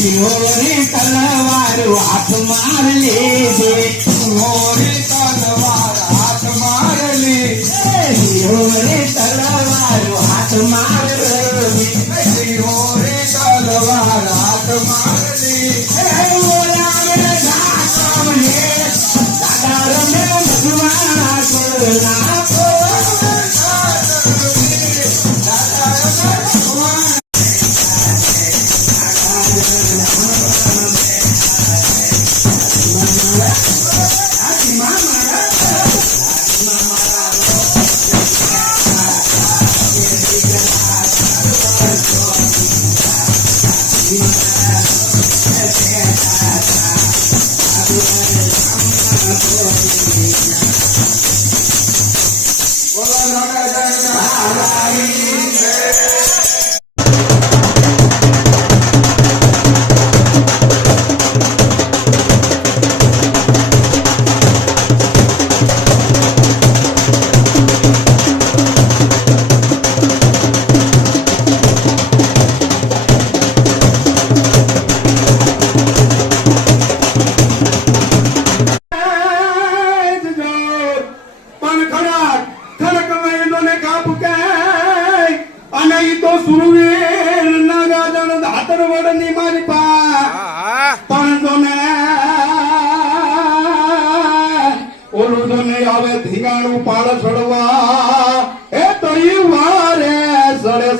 મોરી તલવાર હાથ માર લેજે મોરી તલવાર હાથ માર લેજે મોરી તલવાર હાથ માર લેજે મોરી તલવાર હાથ માર લેજે બોલાવે દામને દાદા રમે મધુઆ કોના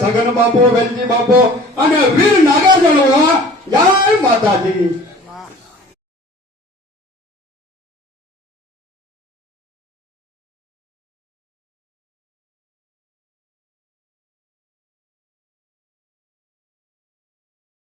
સગન બાપો વેલજી બાપો અને વીર નાગા જણવા જય માતાજી।